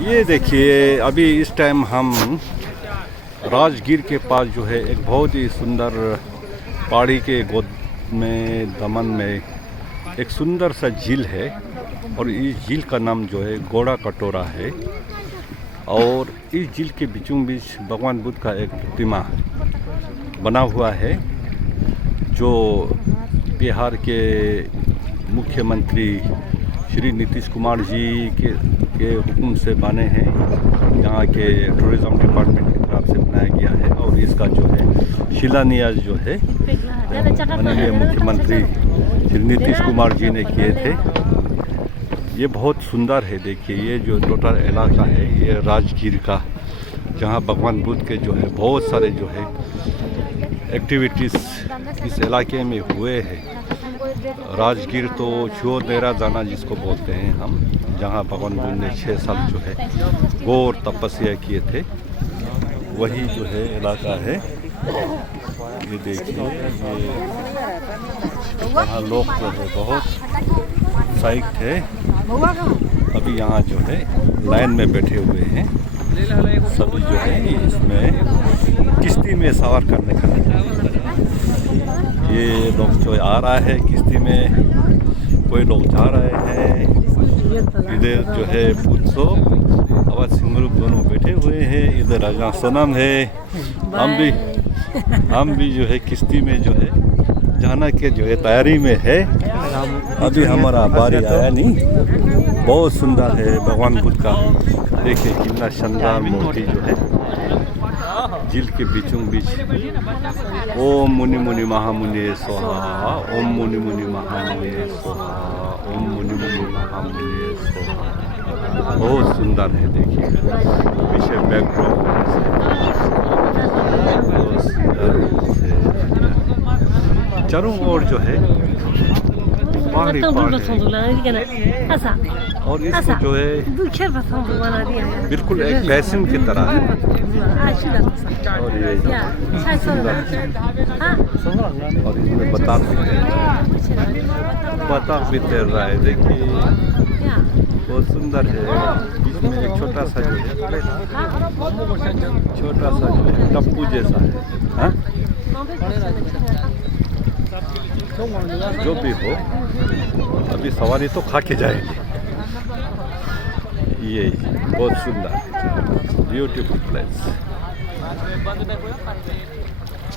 ये देखिए अभी इस टाइम हम राजगीर के पास जो है एक बहुत ही सुंदर पहाड़ी के गोद में दमन में एक सुंदर सा झील है और इस झील का नाम जो है घोड़ा कटोरा है। और इस झील के बीचों बीच भगवान बुद्ध का एक प्रतिमा बना हुआ है जो बिहार के मुख्यमंत्री श्री नीतीश कुमार जी के हुक्म से बने हैं। यहाँ के टूरिज़्म डिपार्टमेंट की तरफ से बनाया गया है और इसका जो है शिलान्यास जो है माननीय मुख्यमंत्री श्री नीतीश कुमार जी ने किए थे। ये बहुत सुंदर है। देखिए ये जो टोटल इलाका है ये राजगीर का, जहाँ भगवान बुद्ध के जो है बहुत सारे जो है एक्टिविटीज़ इस इलाके में हुए हैं। राजगीर तो चौदेरा जाना जिसको बोलते हैं हम, जहाँ भगवान बुद्ध ने 6 साल जो है घोर तपस्या किए थे, वही जो है इलाका है। ये देखिए ये यहाँ लोग जो है बहुत साइक है। अभी यहाँ जो है लाइन में बैठे हुए हैं सभी जो है इसमें किश्ती में सवार करने का। ये लोग जो आ रहा है किश्ती में, कोई लोग जा रहे हैं। इधर जो है पुत्सो और सिंगरूप दोनों बैठे हुए हैं। इधर राजा सोनम है। हम भी जो है किश्ती में जो है जाना के जो है तैयारी में है। अभी हमारा बारी आया नहीं। बहुत सुंदर है भगवान बुद्ध का। देखिए कितना शानदार मूर्ति जो है झील के बीचों बीच। ओम मुनि मुनि महामुनि स्वाहा, ओम मुनि मुनि महामुनि स्वाहा, ओम मुनि मुनि महामुनि स्वाहा। बहुत सुंदर है। देखिए पीछे बैकग्राउंड चारों ओर जो है पहाड़ी और इसको जो है बिल्कुल एक बेसिन की तरह है। और ये और इसमें बतख भी तैर रहा है। देखिए बहुत सुंदर है। इसमें एक छोटा सा जो है टप्पू जैसा है। हाँ? जो भी हो अभी सवारी तो खा के जाएंगे। ये बहुत सुंदर ब्यूटीफुल प्लेस।